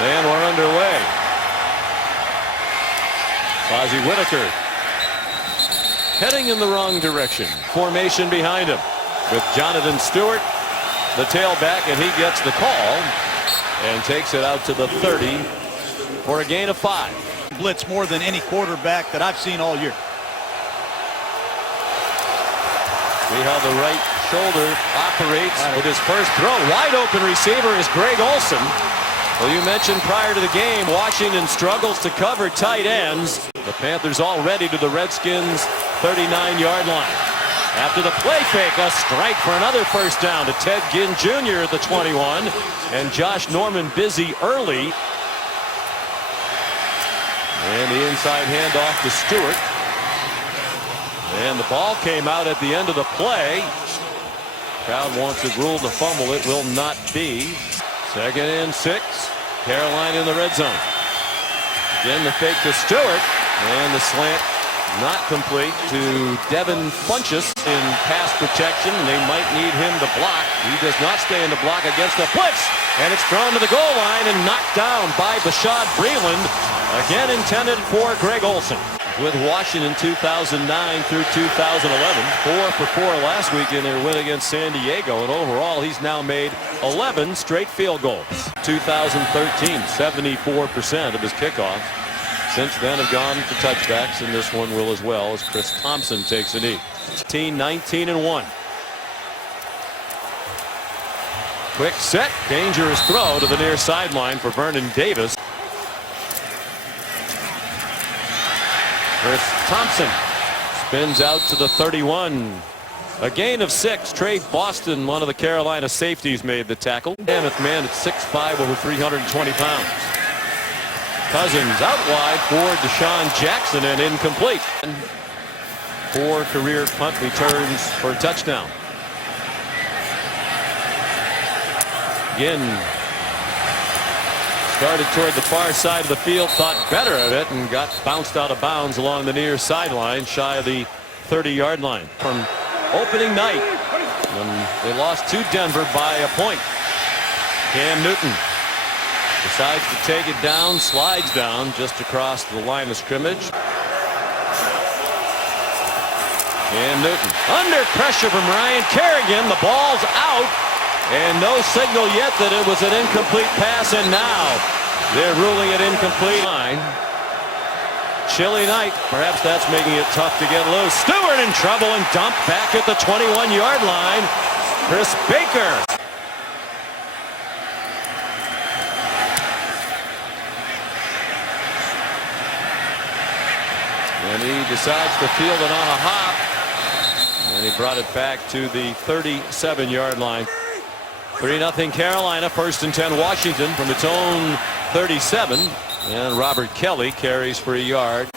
And we're underway. Fozzie Whitaker heading in the wrong direction. Formation behind him with Jonathan Stewart, the tailback, and he gets the call and takes it out to the 30 for a gain of 5. Blitz more than any quarterback that I've seen all year. See how the right shoulder operates with his first throw. Wide open receiver is Greg Olsen. Well, you mentioned prior to the game, Washington struggles to cover tight ends. The Panthers all ready to the Redskins' 39-yard line. After the play fake, a strike for another first down to Ted Ginn Jr. at the 21. And Josh Norman busy early. And the inside handoff to Stewart. And the ball came out at the end of the play. Crowd wants it ruled a fumble. It will not be. 2nd and 6. Carolina in the red zone. Again, the fake to Stewart. And the slant not complete to Devin Funchess in pass protection. They might need him to block. He does not stay in the block against the blitz. And it's thrown to the goal line and knocked down by Bashad Breeland. Again intended for Greg Olsen. With Washington 2009 through 2011. 4 for 4 last week in their win against San Diego. And overall, he's now made 11 straight field goals. 2013, 74% of his kickoffs since then have gone to touchbacks, and this one will as well as Chris Thompson takes a knee. 19-1. Quick set, dangerous throw to the near sideline for Vernon Davis. Chris Thompson spins out to the 31. A gain of 6. Trey Boston, one of the Carolina safeties, made the tackle. Mammoth man at 6'5", over 320 pounds. Cousins out wide for Deshaun Jackson and incomplete. 4 career punt returns for a touchdown. Again, started toward the far side of the field, thought better of it, and got bounced out of bounds along the near sideline, shy of the 30-yard line. From opening night, when they lost to Denver by a point, Cam Newton decides to take it down, slides down just across the line of scrimmage. Cam Newton under pressure from Ryan Kerrigan. The ball's out. And no signal yet that it was an incomplete pass, and now they're ruling it incomplete. Chilly night. Perhaps that's making it tough to get loose. Stewart in trouble and dumped back at the 21-yard line. Chris Baker. And he decides to field it on a hop. And he brought it back to the 37-yard line. 3-0 Carolina, 1st and 10 Washington from its own 37. And Robert Kelly carries for a yard.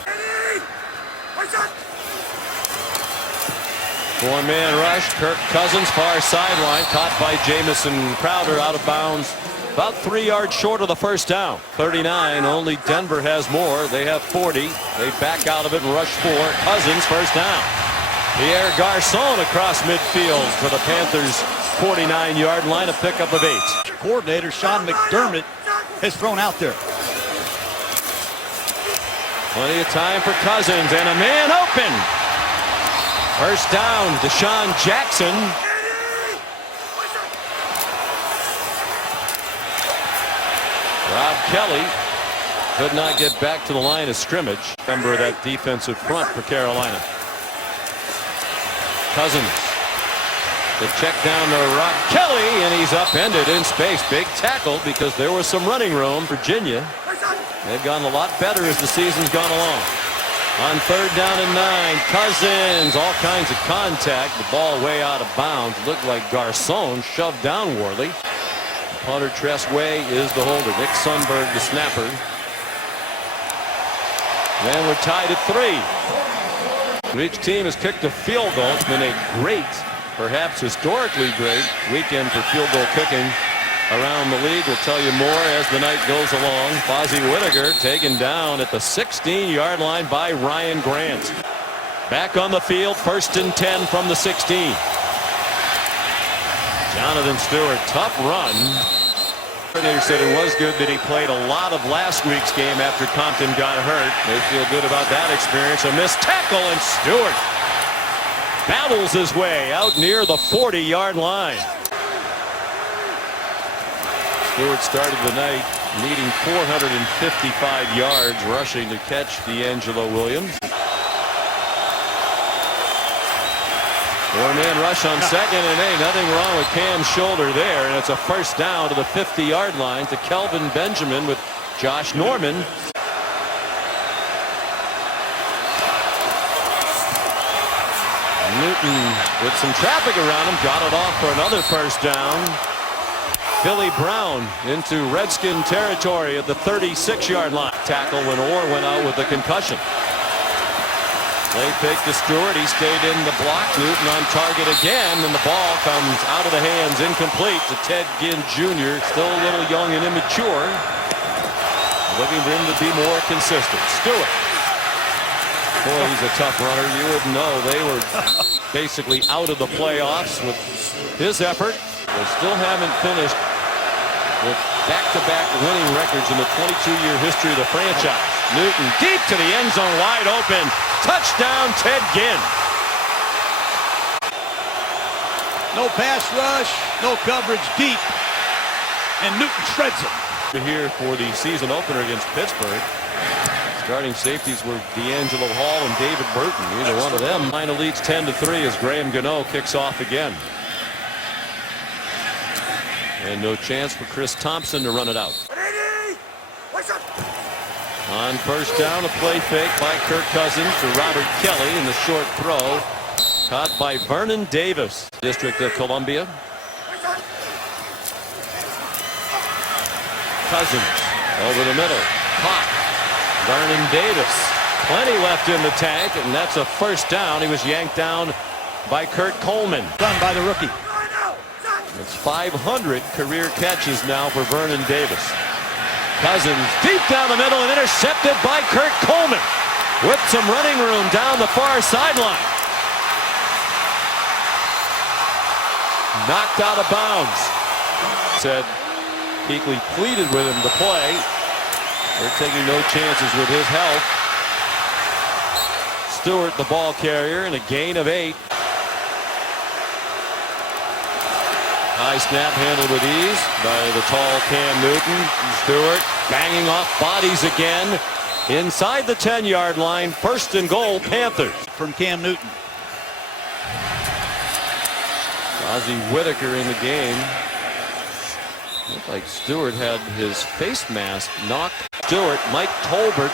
4-man rush. Kirk Cousins, far sideline, caught by Jamison Crowder out of bounds. About 3 yards short of the first down. 39, only Denver has more. They have 40. They back out of it and rush 4. Cousins, first down. Pierre Garçon across midfield for the Panthers' 49-yard line, a pickup of 8. Coordinator Sean McDermott has thrown out there. Plenty of time for Cousins, and a man open. First down, Deshaun Jackson. Rob Kelly could not get back to the line of scrimmage. Member of that defensive front for Carolina. Cousins. The check down to Rob Kelly, and he's upended in space. Big tackle because there was some running room. Virginia, they've gotten a lot better as the season's gone along. On 3rd down and 9, Cousins, all kinds of contact. The ball way out of bounds. Looked like Garçon shoved down Worley. Hunter Tressway is the holder. Nick Sundberg, the snapper. Then we're tied at 3. Each team has kicked a field goal. It's been a great, perhaps historically great weekend for field goal kicking around the league. We'll tell you more as the night goes along. Fozzie Whitaker taken down at the 16-yard line by Ryan Grant. Back on the field, 1st and 10 from the 16. Jonathan Stewart, tough run. Coordinator said it was good that he played a lot of last week's game after Compton got hurt. They feel good about that experience. A missed tackle, and Stewart battles his way out near the 40-yard line. Stewart started the night needing 455 yards rushing to catch D'Angelo Williams. Four-man rush on second, and ain't nothing wrong with Cam's shoulder there, and it's a first down to the 50-yard line to Kelvin Benjamin with Josh Norman. Newton with some traffic around him got it off for another first down. Billy Brown into Redskin territory at the 36-yard line. Tackle when Orr went out with a concussion. Play fake to Stewart. He stayed in the block. Newton on target again, and the ball comes out of the hands incomplete to Ted Ginn Jr. Still a little young and immature. Looking for him to be more consistent. Stewart. Boy, he's a tough runner. You would know they were basically out of the playoffs with his effort. They still haven't finished with back-to-back winning records in the 22-year history of the franchise. Newton deep to the end zone, wide open. Touchdown, Ted Ginn. No pass rush, no coverage deep, and Newton shreds him. Here for the season opener against Pittsburgh. Starting safeties were D'Angelo Hall and David Burton. Either one of them. Line leads 10-3 as Graham Gano kicks off again. And no chance for Chris Thompson to run it out. On first down, a play fake by Kirk Cousins to Robert Kelly, in the short throw caught by Vernon Davis, District of Columbia. Cousins over the middle, caught. Vernon Davis, plenty left in the tank, and that's a first down. He was yanked down by Kurt Coleman. Done by the rookie. It's 500 career catches now for Vernon Davis. Cousins deep down the middle and intercepted by Kurt Coleman with some running room down the far sideline. Knocked out of bounds. Said Kuechly pleaded with him to play. They're taking no chances with his health. Stewart, the ball carrier, and a gain of 8. High snap handled with ease by the tall Cam Newton. Stewart banging off bodies again inside the 10-yard line. First and goal, Panthers. From Cam Newton. Ozzie Whitaker in the game. Looked like Stewart had his face mask knocked. Stewart, Mike Tolbert,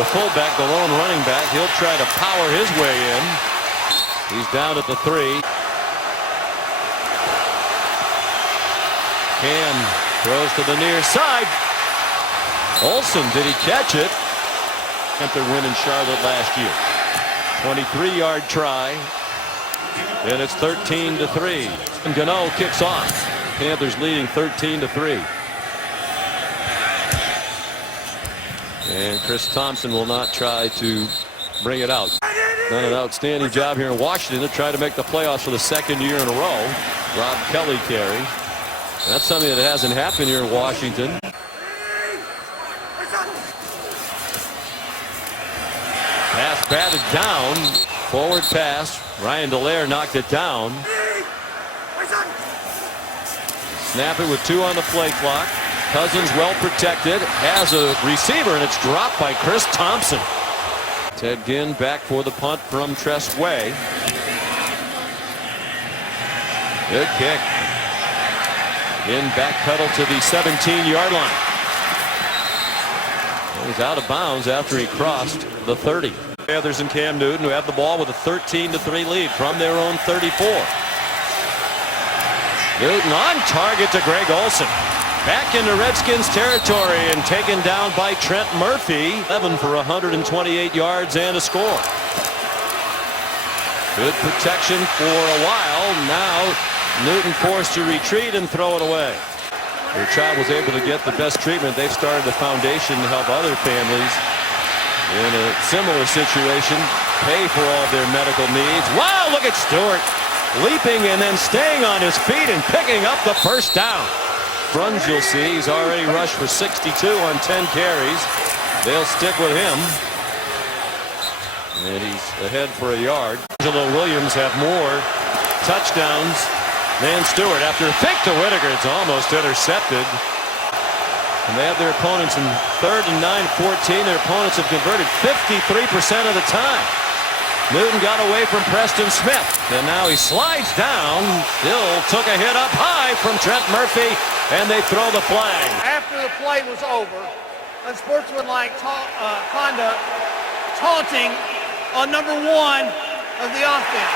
the fullback, the lone running back. He'll try to power his way in. He's down at the 3. Cam throws to the near side. Olsen, did he catch it? Panther win in Charlotte last year. 23-yard try. And it's 13-3. And Gano kicks off. Panthers leading 13-3. And Chris Thompson will not try to bring it out. Done an outstanding job here in Washington to try to make the playoffs for the second year in a row. Rob Kelly carry. That's something that hasn't happened here in Washington. Pass batted down. Forward pass. Ryan Dallaire knocked it down. Snap it with 2 on the play clock. Cousins well protected. Has a receiver, and it's dropped by Chris Thompson. Ted Ginn back for the punt from Tress Way. Good kick. In backpedal to the 17-yard line. He's out of bounds after he crossed the 30. Panthers and Cam Newton, who have the ball with a 13-3 lead from their own 34. Newton on target to Greg Olsen. Back into Redskins territory and taken down by Trent Murphy. 11 for 128 yards and a score. Good protection for a while. Now Newton forced to retreat and throw it away. Their child was able to get the best treatment. They've started a foundation to help other families in a similar situation pay for all their medical needs. Wow, look at Stewart leaping and then staying on his feet and picking up the first down. runs you'll see. He's already rushed for 62 on 10 carries. They'll stick with him. And he's ahead for a yard. Angelo Williams have more touchdowns than Stewart. After a pick to Whitaker, it's almost intercepted. And they have their opponents in 3rd and 9-14. Their opponents have converted 53% of the time. Newton got away from Preston Smith. And now he slides down. Still took a hit up high from Trent Murphy. And they throw the flag. After the play was over, unsportsmanlike conduct, taunting on number 1 of the offense.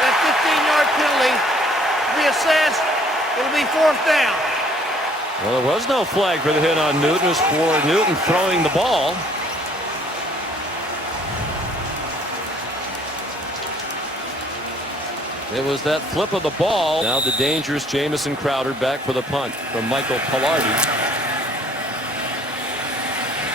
That 15-yard penalty will be assessed. It'll be 4th down. Well, there was no flag for the hit on Newton. It was for Newton throwing the ball. It was that flip of the ball. Now the dangerous Jamison Crowder back for the punt from Michael Pilardi.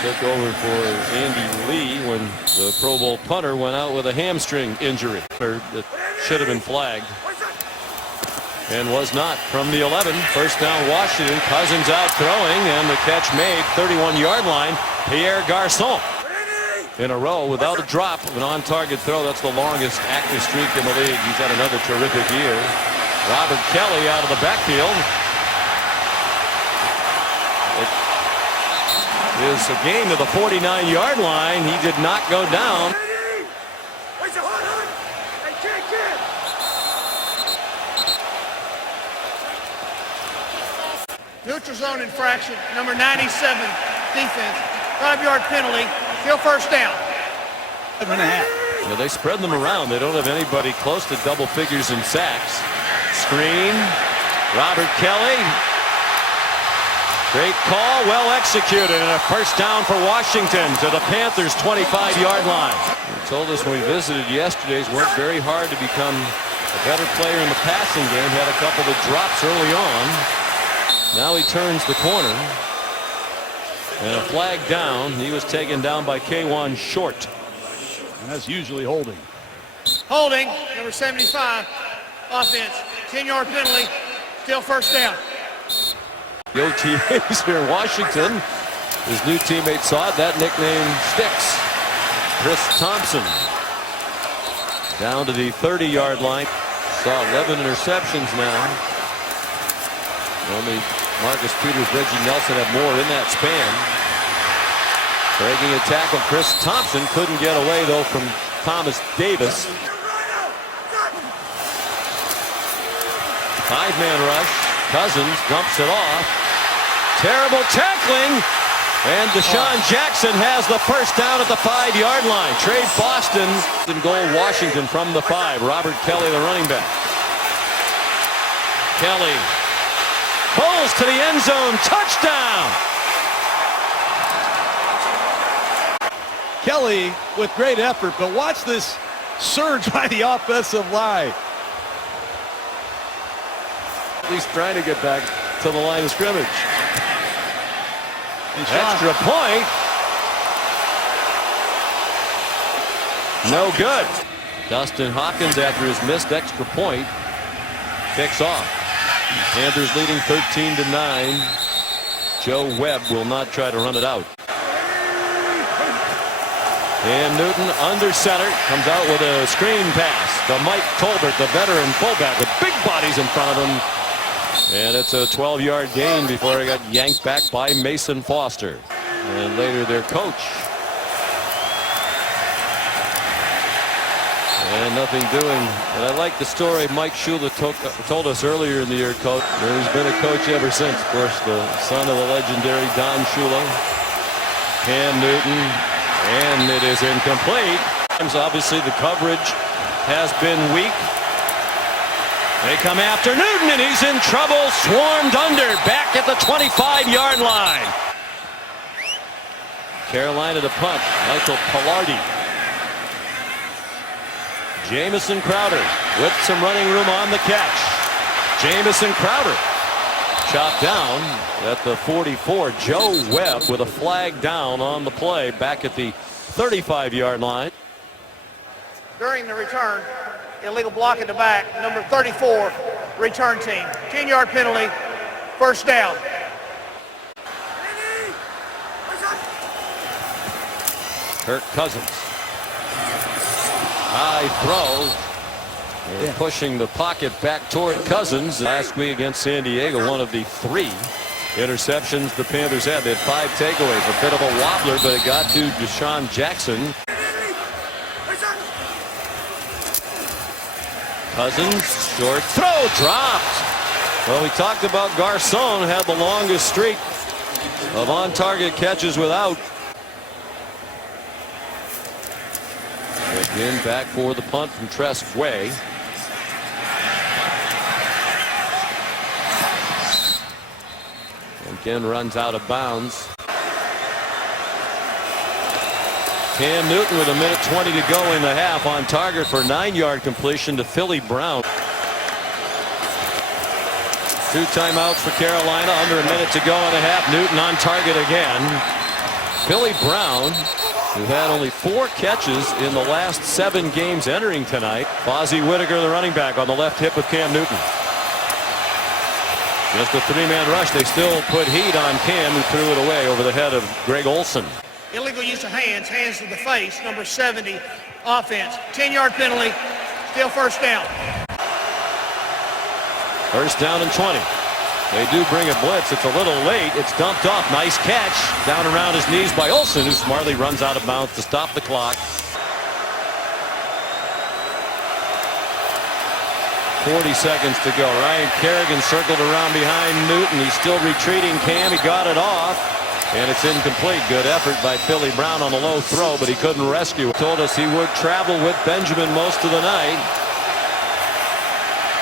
Took over for Andy Lee when the Pro Bowl punter went out with a hamstring injury. That should have been flagged. And was not. From the 11, first down Washington. Cousins out throwing, and the catch made 31-yard line. Pierre Garçon in a row without a drop of an on-target throw. That's the longest active streak in the league. He's had another terrific year. Robert Kelly out of the backfield. It is a gain to the 49-yard line. He did not go down. Neutral zone infraction, number 97 defense. 5-yard penalty. Still 1st down. 7.5. Yeah, they spread them around. They don't have anybody close to double figures in sacks. Screen. Robert Kelly. Great call. Well executed. And a 1st down for Washington to the Panthers' 25-yard line. He told us when we visited yesterday, he's worked very hard to become a better player in the passing game. Had a couple of drops early on. Now he turns the corner. And a flag down. He was taken down by K1 Short. And that's usually holding. Holding, number 75, offense. 10-yard penalty. Still 1st down. The OTAs here in Washington. His new teammate saw it. That nickname sticks. Chris Thompson down to the 30-yard line. Saw 11 interceptions now. Only Marcus Peters, Reggie Nelson have more in that span. Breaking a tackle, Chris Thompson couldn't get away though from Thomas Davis. 5-man rush. Cousins dumps it off. Terrible tackling. And Deshaun Jackson has the 1st down at the 5-yard line. Trade Boston in goal Washington from the 5. Robert Kelly, the running back. Kelly pulls to the end zone. Touchdown. Kelly with great effort, but watch this surge by the offensive line. At least trying to get back to the line of scrimmage. And extra point. No good. Dustin Hopkins, after his missed extra point, kicks off. Panthers leading 13-9. Joe Webb will not try to run it out. And Newton under center comes out with a screen pass to Mike Tolbert, the veteran fullback with big bodies in front of him. And it's a 12-yard gain before he got yanked back by Mason Foster. And later their coach. And nothing doing. And I like the story Mike Shula told us earlier in the year, coach. And he's been a coach ever since. Of course, the son of the legendary Don Shula. Cam Newton. And it is incomplete. Obviously, the coverage has been weak. They come after Newton, and he's in trouble. Swarmed under, back at the 25-yard line. Carolina to punt. Michael Pilardi. Jamison Crowder with some running room on the catch. Jamison Crowder chopped down at the 44. Joe Webb with a flag down on the play back at the 35-yard line. During the return, illegal block in the back, number 34 return team. 10-yard penalty, First down. Kirk Cousins. High throw. They're pushing the pocket back toward Cousins. Last week against San Diego, one of the 3 interceptions the Panthers had. They had 5 takeaways. A bit of a wobbler, but it got to Deshaun Jackson. Cousins, short throw, dropped. Well, we talked about Garcon had the longest streak of on-target catches without. Again, back for the punt from Tresk Way. Again, runs out of bounds. Cam Newton with 1:20 to go in the half, on target for 9-yard completion to Philly Brown. 2 timeouts for Carolina, under a minute to go in the half. Newton on target again. Philly Brown, who had only 4 catches in the last 7 games entering tonight. Fozzie Whitaker, the running back, on the left hip with Cam Newton. Just a 3-man rush. They still put heat on Cam, who threw it away over the head of Greg Olsen. Illegal use of hands to the face, number 70, offense. 10-yard penalty, still first down. First down and 20. They do bring a blitz. It's a little late. It's dumped off. Nice catch. Down around his knees by Olsen, who smartly runs out of bounds to stop the clock. 40 seconds to go. Ryan Kerrigan circled around behind Newton. He's still retreating. Cam, he got it off. And it's incomplete. Good effort by Philly Brown on the low throw, but he couldn't rescue. Told us he would travel with Benjamin most of the night.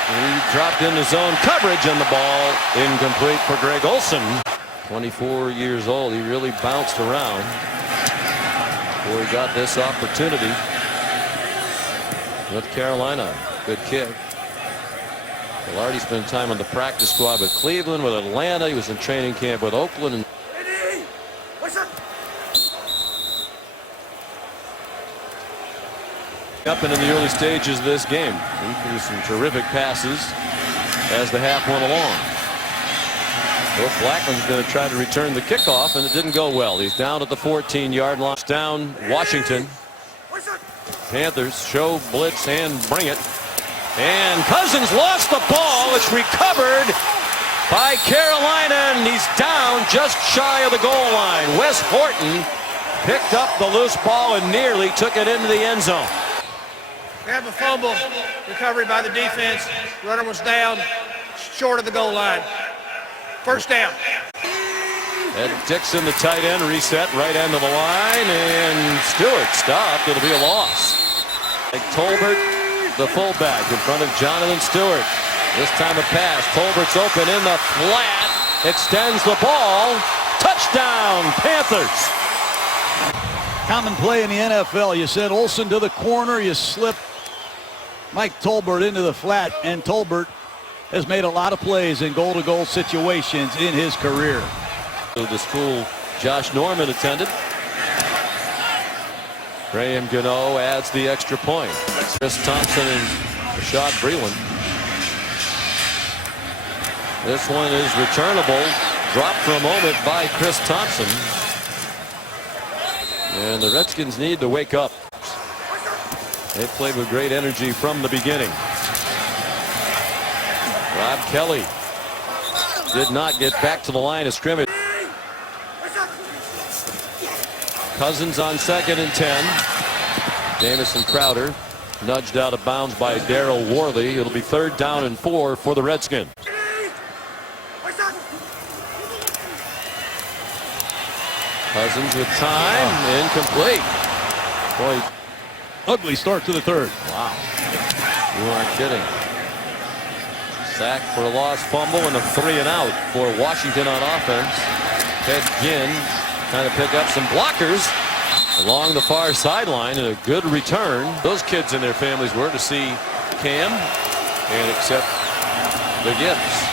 He dropped into zone coverage, and the ball incomplete for Greg Olsen. 24 years old. He really bounced around before he got this opportunity with Carolina. Good kick. He'll already spent time on the practice squad with Cleveland, with Atlanta. He was in training camp with Oakland. And up and in the early stages of this game, he threw some terrific passes as the half went along. Bill Blackman's going to try to return the kickoff, and it didn't go well. He's down at the 14-yard line. Down Washington. Panthers show blitz and bring it. And Cousins lost the ball. It's recovered by Carolina, and he's down just shy of the goal line. Wes Horton picked up the loose ball and nearly took it into the end zone. We have a fumble recovery by the defense. Runner was down short of the goal line. First down. Ed Dixon, the tight end, reset right end of the line, and Stewart stopped. It'll be a loss. Like Tolbert, the fullback, in front of Jonathan Stewart. This time a pass. Tolbert's open in the flat. Extends the ball. Touchdown, Panthers. Common play in the NFL. You send Olsen to the corner. You slip Mike Tolbert into the flat, and Tolbert has made a lot of plays in goal-to-goal situations in his career. The school Josh Norman attended. Graham Gano adds the extra point. Chris Thompson and Rashad Breeland. This one is returnable. Dropped for a moment by Chris Thompson. And the Redskins need to wake up. They played with great energy from the beginning. Rob Kelly did not get back to the line of scrimmage. Cousins on 2nd and 10. Jamison Crowder nudged out of bounds by Darryl Worley. It'll be 3rd down and 4 for the Redskins. Cousins with time, incomplete. Boy, ugly start to the 3rd. Wow, you aren't kidding. Sack for a lost fumble and a 3 and out for Washington on offense. Ted Ginn trying to pick up some blockers along the far sideline, and a good return. Those kids and their families were to see Cam and accept the gifts.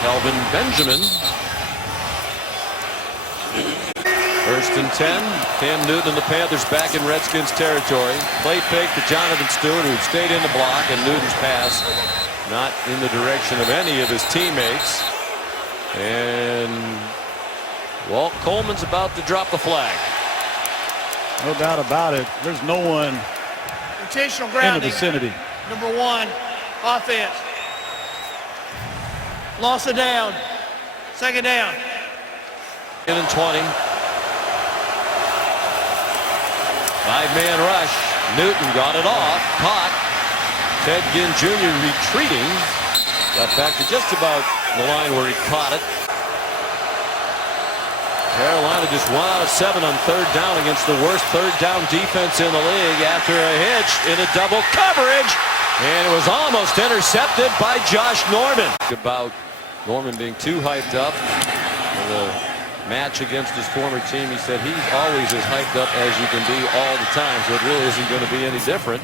Calvin Benjamin. 1st and 10. Cam Newton and the Panthers back in Redskins territory. Play fake to Jonathan Stewart, who stayed in the block, and Newton's pass not in the direction of any of his teammates. And Walt Coleman's about to drop the flag. No doubt about it. There's no one Intentional in grounding. the vicinity. Number 1, offense. Loss of down. Second down. In and 20. 5-man rush. Newton got it off. Caught. Ted Ginn Jr. retreating. Got back to just about the line where he caught it. Carolina just 1 out of 7 on third down against the worst third down defense in the league after a hitch in a double coverage. And it was almost intercepted by Josh Norman. About Norman being too hyped up for the match against his former team. He said he's always as hyped up as you can be all the time, so it really isn't going to be any different.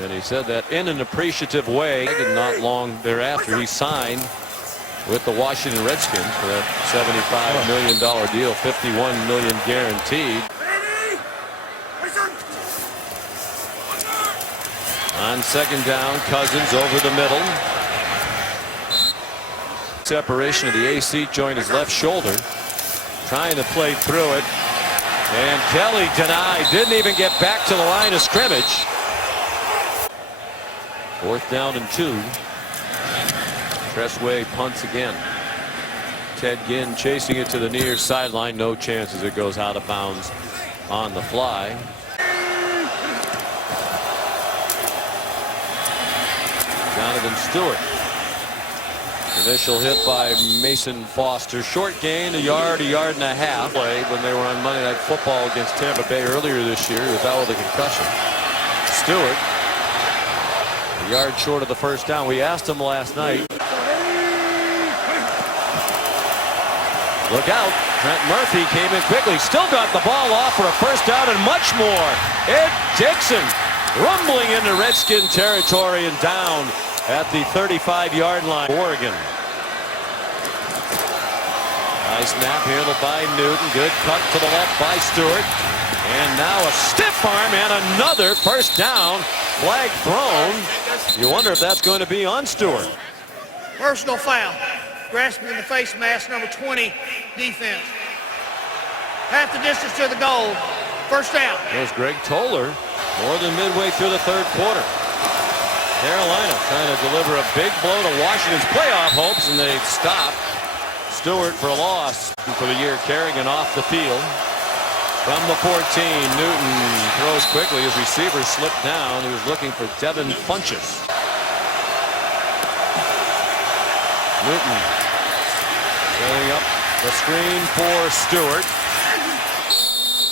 And he said that in an appreciative way. And not long thereafter, he signed with the Washington Redskins for that $75 million deal, $51 million guaranteed. On second down, Cousins over the middle. Separation of the AC joint his left shoulder. Trying to play through it. And Kelly denied. Didn't even get back to the line of scrimmage. 4th down and 2. Tressway punts again. Ted Ginn chasing it to the near sideline. No chance as it goes out of bounds on the fly. Jonathan Stewart. Initial hit by Mason Foster. Short gain, a yard and a half. Played when they were on Monday Night Football against Tampa Bay earlier this year. He was out with a concussion. Stewart, a yard short of the first down. We asked him last night. Look out. Trent Murphy came in quickly. Still got the ball off for a first down and much more. Ed Dixon rumbling into Redskin territory and down at the 35-yard line. Oregon. Nice snap handled by Newton. Good cut to the left by Stewart. And now a stiff arm and another first down. Flag thrown. You wonder if that's going to be on Stewart. Personal foul. Grasping the face mask, number 20, defense. Half the distance to the goal. First down. There's Greg Toller. More than midway through the third quarter. Carolina trying to deliver a big blow to Washington's playoff hopes, and they stop. Stewart for a loss for the year. Kerrigan off the field. From the 14, Newton throws quickly. His receiver slipped down. He was looking for Devin Funchess. Newton setting up the screen for Stewart.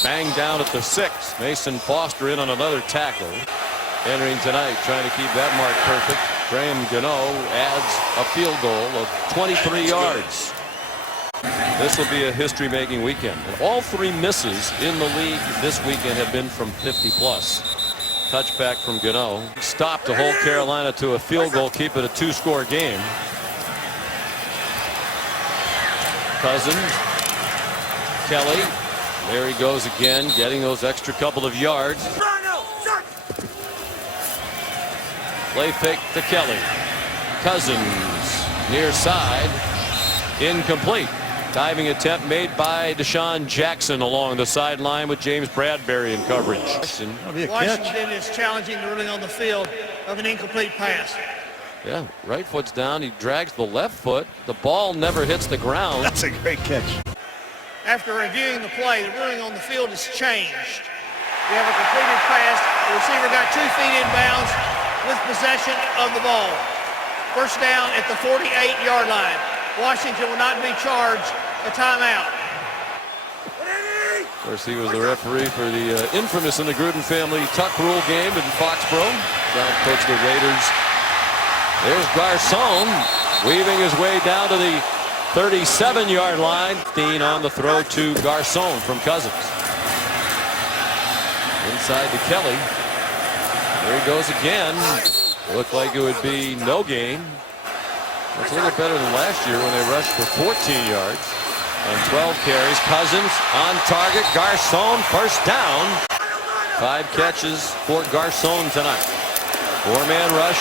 Bang down at the 6. Mason Foster in on another tackle. Entering tonight, trying to keep that mark perfect. Graham Gano adds a field goal of 23 yards. This will be a history-making weekend. And all 3 misses in the league this weekend have been from 50-plus. Touchback from Gano. Stop to hold Carolina to a field goal, keep it a 2-score game. Cousins. Kelly. There he goes again, getting those extra couple of yards. Play fake to Kelly. Cousins near side. Incomplete. Diving attempt made by Deshaun Jackson along the sideline with James Bradbury in coverage. Washington is challenging the ruling on the field of an incomplete pass. Yeah, right foot's down. He drags the left foot. The ball never hits the ground. That's a great catch. After reviewing the play, the ruling on the field has changed. We have a completed pass. The receiver got 2 feet in bounds with possession of the ball. First down at the 48-yard line. Washington will not be charged a timeout. Of course, he was the referee for the infamous in the Gruden family tuck rule game in Foxborough. Now coached the Raiders. There's Garcon weaving his way down to the 37-yard line. Dean on the throw to Garcon from Cousins. Inside to Kelly. There he goes again. Looked like it would be no gain. It's a little better than last year when they rushed for 14 yards. On 12 carries, Cousins on target. Garcon first down. 5 catches for Garcon tonight. 4-man rush.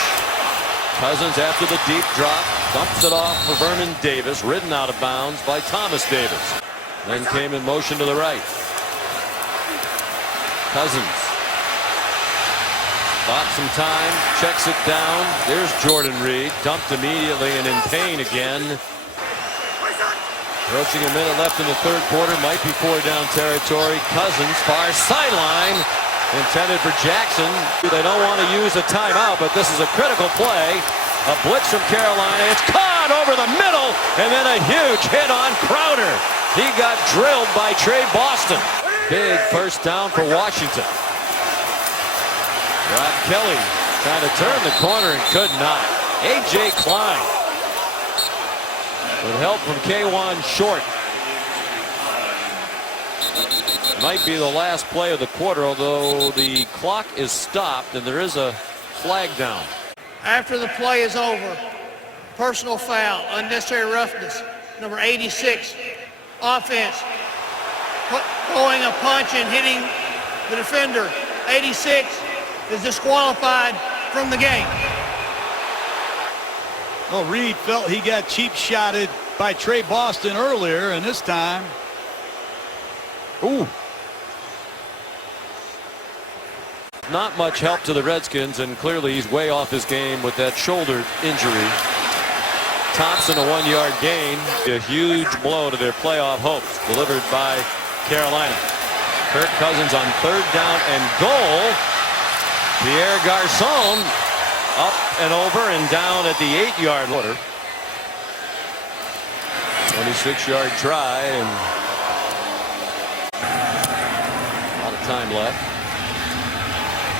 Cousins after the deep drop. Dumps it off for Vernon Davis, ridden out of bounds by Thomas Davis. Then came in motion to the right. Cousins bought some time, checks it down. There's Jordan Reed, dumped immediately and in pain again. Approaching a minute left in the third quarter, might be 4 down territory. Cousins, far sideline, intended for Jackson. They don't want to use a timeout, but this is a critical play. A blitz from Carolina. It's caught over the middle, and then a huge hit on Crowder. He got drilled by Trey Boston. Big first down for Washington. Rob Kelly trying to turn the corner and could not. A.J. Klein with help from K1 Short. Might be the last play of the quarter, although the clock is stopped and there is a flag down. After the play is over, personal foul, unnecessary roughness, number 86, offense, throwing a punch and hitting the defender. 86 is disqualified from the game. Well, Reed felt he got cheap shotted by Trey Boston earlier, and this time, ooh. Not much help to the Redskins, and clearly he's way off his game with that shoulder injury. Thompson, a 1-yard gain. A huge blow to their playoff hopes, delivered by Carolina. Kirk Cousins on 3rd down and goal. Pierre Garçon up and over and down at the 8-yard line. 26-yard try, and a lot of time left.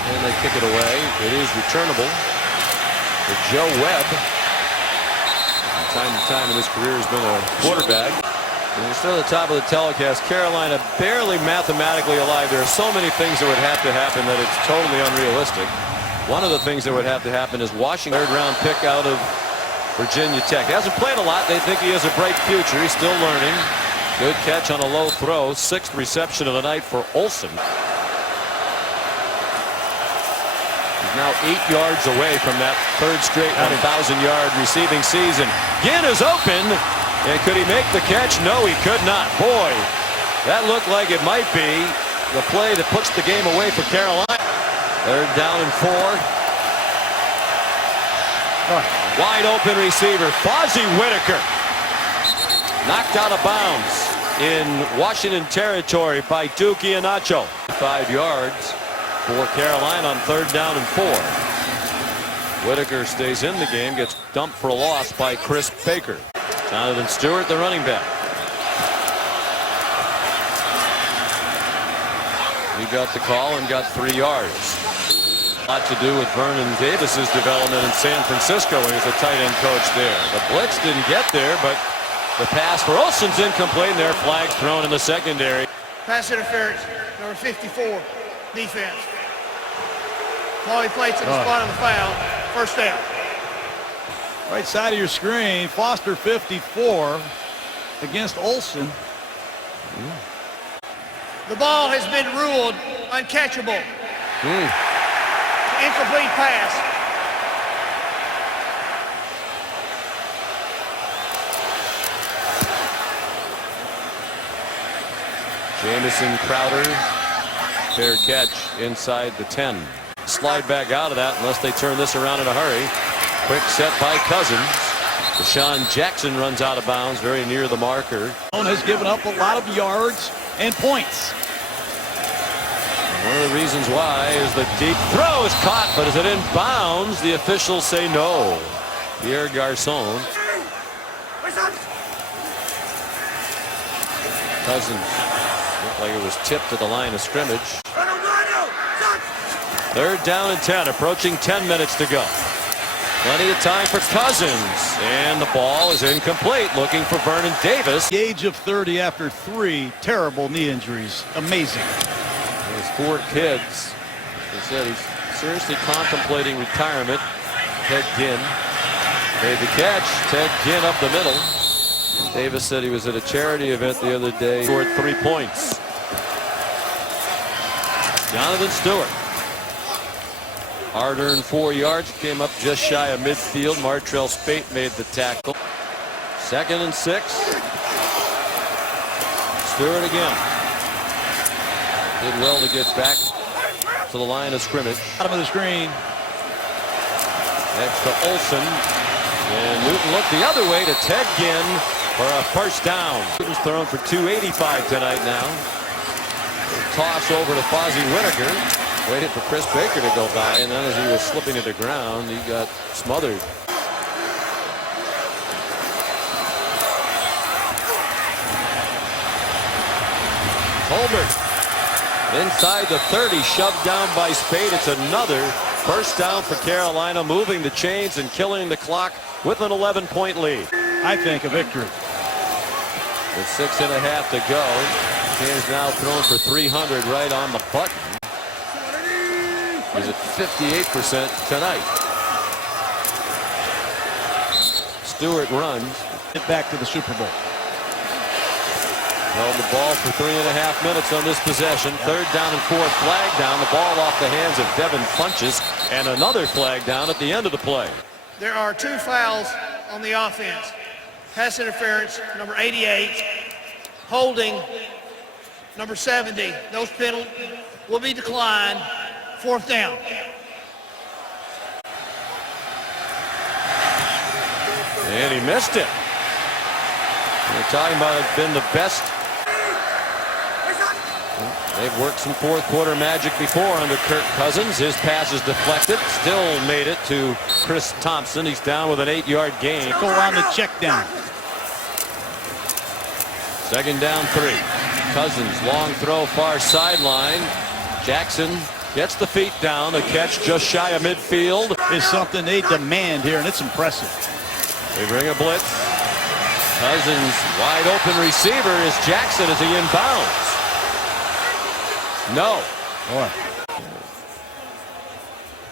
And they kick it away. It is returnable for Joe Webb. From time to time in his career has been a quarterback. And we're still at the top of the telecast. Carolina barely mathematically alive. There are so many things that would have to happen that it's totally unrealistic. One of the things that would have to happen is Washington, 3rd-round pick out of Virginia Tech. He hasn't played a lot. They think he has a bright future. He's still learning. Good catch on a low throw. 6th reception of the night for Olsen. Now 8 yards away from that 3rd straight 1,000-yard receiving season. Ginn is open, and could he make the catch? No, he could not. Boy, that looked like it might be the play that puts the game away for Carolina. 3rd down and 4. Wide open receiver, Fozzie Whitaker, knocked out of bounds in Washington territory by Duke Iheanacho. 5 yards. For Carolina on 3rd down and 4. Whitaker stays in the game, gets dumped for a loss by Chris Baker. Jonathan Stewart, the running back. He got the call and got 3 yards. A lot to do with Vernon Davis's development in San Francisco when he was a tight end coach there. The blitz didn't get there, but the pass for Olsen's incomplete, and there are flags thrown in the secondary. Pass interference, number 54, defense. Molly plates in the spot of the foul. 1st down. Right side of your screen, Foster 54 against Olsen. The ball has been ruled uncatchable. Incomplete pass. Jamison Crowder, fair catch inside the 10. Slide back out of that unless they turn this around in a hurry. Quick set by Cousins. Deshaun Jackson runs out of bounds very near the marker. Has given up a lot of yards and points. One of the reasons why is the deep throw is caught, but is it in bounds? The officials say no. Pierre Garçon. Cousins looked like it was tipped to the line of scrimmage. 3rd down and 10, approaching 10 minutes to go. Plenty of time for Cousins, and the ball is incomplete. Looking for Vernon Davis. The age of 30 after 3 terrible knee injuries. Amazing. His 4 kids. He said he's seriously contemplating retirement. Ted Ginn made the catch. Ted Ginn up the middle. Davis said he was at a charity event the other day. Scored 3 points. Jonathan Stewart. Hard-earned 4 yards. Came up just shy of midfield. Martrell Spate made the tackle. 2nd and 6. Stewart again. Did well to get back to the line of scrimmage. Bottom of the screen. Next to Olsen. And Newton looked the other way to Ted Ginn for a first down. Newton's thrown for 285 tonight now. Toss over to Fozzie Whitaker. Waited for Chris Baker to go by, and then as he was slipping to the ground, he got smothered. Tolbert inside the 30, shoved down by Spade. It's another first down for Carolina, moving the chains and killing the clock with an 11-point lead. I think a victory. With 6.5 to go, Cairns now thrown for 300 right on the button. He's at 58% tonight. Stewart runs. Get back to the Super Bowl. Held the ball for 3.5 minutes on this possession. 3rd down and 4. Flag down. The ball off the hands of Devin Funches. And another flag down at the end of the play. There are 2 fouls on the offense. Pass interference, number 88. Holding, number 70. Those penalties will be declined. 4th down. And he missed it. We're talking about it been the best. They've worked some 4th quarter magic before under Kirk Cousins. His pass is deflected. Still made it to Chris Thompson. He's down with an 8-yard gain. Go around the check down. 2nd down 3. Cousins long throw far sideline. Jackson gets the feet down. The catch just shy of midfield. Is something they demand here, and it's impressive. They bring a blitz. Cousins wide open receiver is Jackson as he inbounds. No. Boy.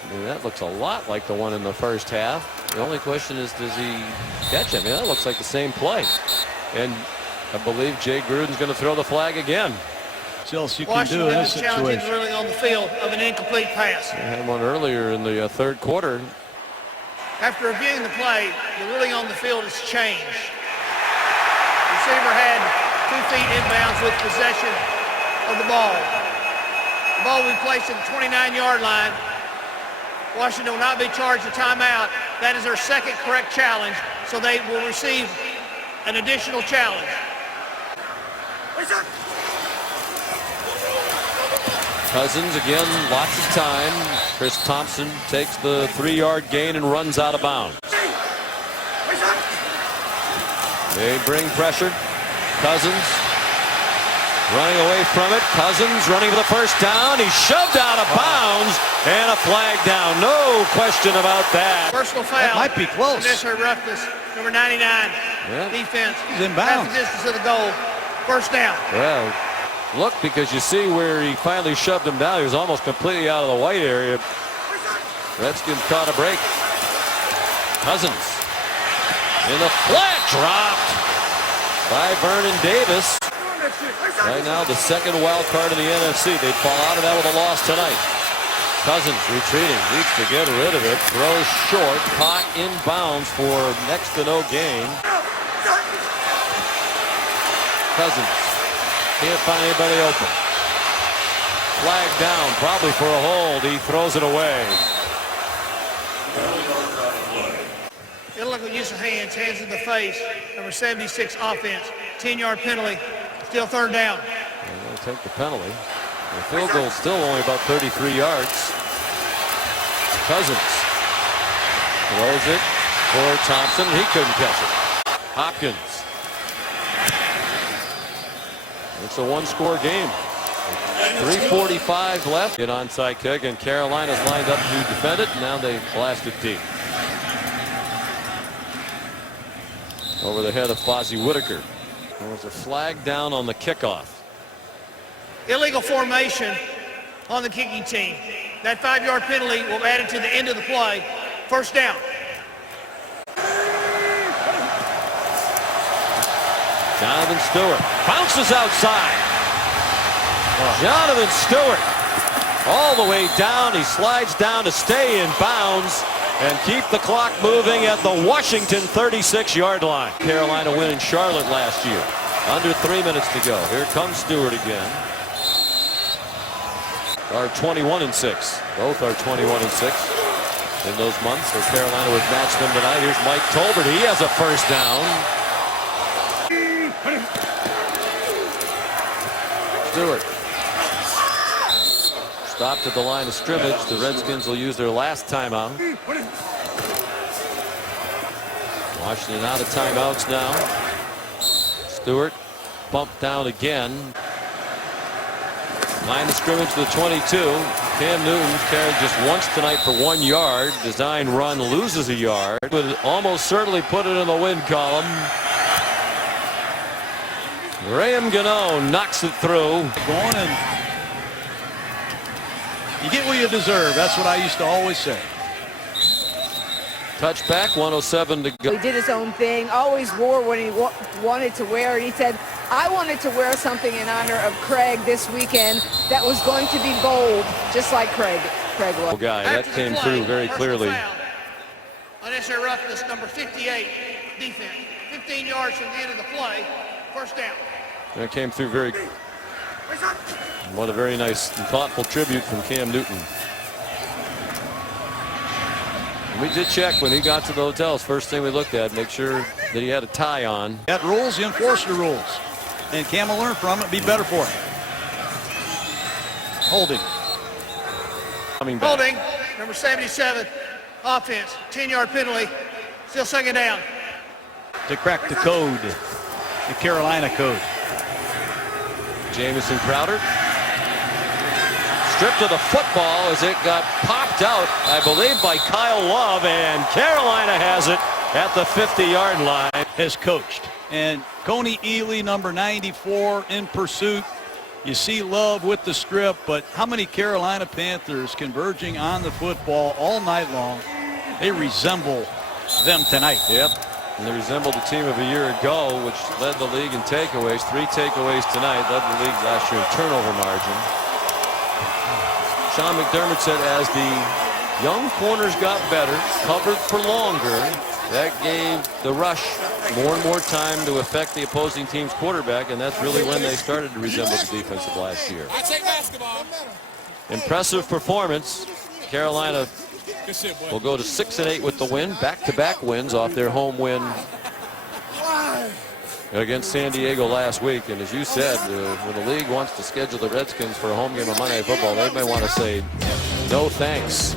I mean, that looks a lot like the one in the first half. The only question is, does he catch it? I mean, that looks like the same play. And I believe Jay Gruden's going to throw the flag again. What else you can do in this Washington is challenging situation? ruling on the field of an incomplete pass. They had one earlier in the 3rd quarter. After reviewing the play, the ruling on the field has changed. The receiver had 2 feet inbounds with possession of the ball. The ball will be placed at the 29-yard line. Washington will not be charged a timeout. That is their 2nd correct challenge, so they will receive an additional challenge. Cousins again, lots of time. Chris Thompson takes the 3-yard gain and runs out of bounds. They bring pressure. Cousins running away from it. Cousins running for the first down. He's shoved out of bounds and a flag down. No question about that. Personal foul. That might be close. Unnecessary roughness. Number 99. Yeah. Defense. He's in Half bounds. the distance of the goal. First down. Well, look, because you see where he finally shoved him down. He was almost completely out of the white area. Redskins caught a break. Cousins. And the flag dropped by Vernon Davis. Right now, the 2nd wild card in the NFC. They'd fall out of that with a loss tonight. Cousins retreating, needs to get rid of it. Throws short, caught in bounds for next to no gain. Cousins can't find anybody open. Flag down, probably for a hold. He throws it away. Illegal use of hands, hands in the face. Number 76 offense. 10-yard penalty. Still 3rd down. And they'll take the penalty. The field goal's still only about 33 yards. Cousins throws it for Thompson. He couldn't catch it. Hopkins. It's a 1-score game. 3:45 left. Get onside kick, and Carolina's lined up to defend it. Now they blast it deep. Over the head of Fozzie Whitaker. There was a flag down on the kickoff. Illegal formation on the kicking team. That 5-yard penalty will add it to the end of the play. First down. Jonathan Stewart bounces outside. Jonathan Stewart all the way down. He slides down to stay in bounds and keep the clock moving at the Washington 36-yard line. Carolina win in Charlotte last year. Under 3 minutes to go. Here comes Stewart again. Are 21-6. Both are 21-6 in those months. So Carolina would match them tonight. Here's Mike Tolbert. He has a first down. Stewart stopped at the line of scrimmage. The Redskins will use their last timeout. Washington out of timeouts now. Stewart bumped down again. Line of scrimmage to the 22. Cam Newton carried just once tonight for 1 yard. Design run loses a yard. Would almost certainly put it in the win column. Graham Gano knocks it through. Going and you get what you deserve. That's what I used to always say. Touchback, 1:07 to go. He did his own thing, always wore what he wanted to wear. And he said, I wanted to wear something in honor of Craig this weekend that was going to be bold, just like Craig was. Guy, that came through very clearly. Unnecessary roughness, number 58, defense. 15 yards from the end of the play, first down. That came through very. What a very nice and thoughtful tribute from Cam Newton. We did check when he got to the hotels. First thing we looked at, make sure that he had a tie on. Got rules, you enforce the rules. And Cam will learn from it, be better for it. Holding. Coming back. Holding, number 77, offense, 10-yard penalty, still second down. To crack the code, the Carolina code. Jamison Crowder stripped of the football as it got popped out, I believe, by Kyle Love, and Carolina has it at the 50-yard line. Has coached. And Coney Ely, number 94, in pursuit. You see Love with the strip, but how many Carolina Panthers converging on the football all night long? They resemble them tonight. Yep. And they resembled the team of a year ago, which led the league in takeaways. 3 takeaways tonight, led the league last year in turnover margin. Sean McDermott said as the young corners got better, covered for longer, that gave the rush more and more time to affect the opposing team's quarterback, and that's really when they started to resemble the defense of last year. Impressive performance. Carolina will go to 6-8 with the win. Back-to-back wins off their home win against San Diego last week. And as you said, when the league wants to schedule the Redskins for a home game of Monday Night Football, they may want to say no thanks.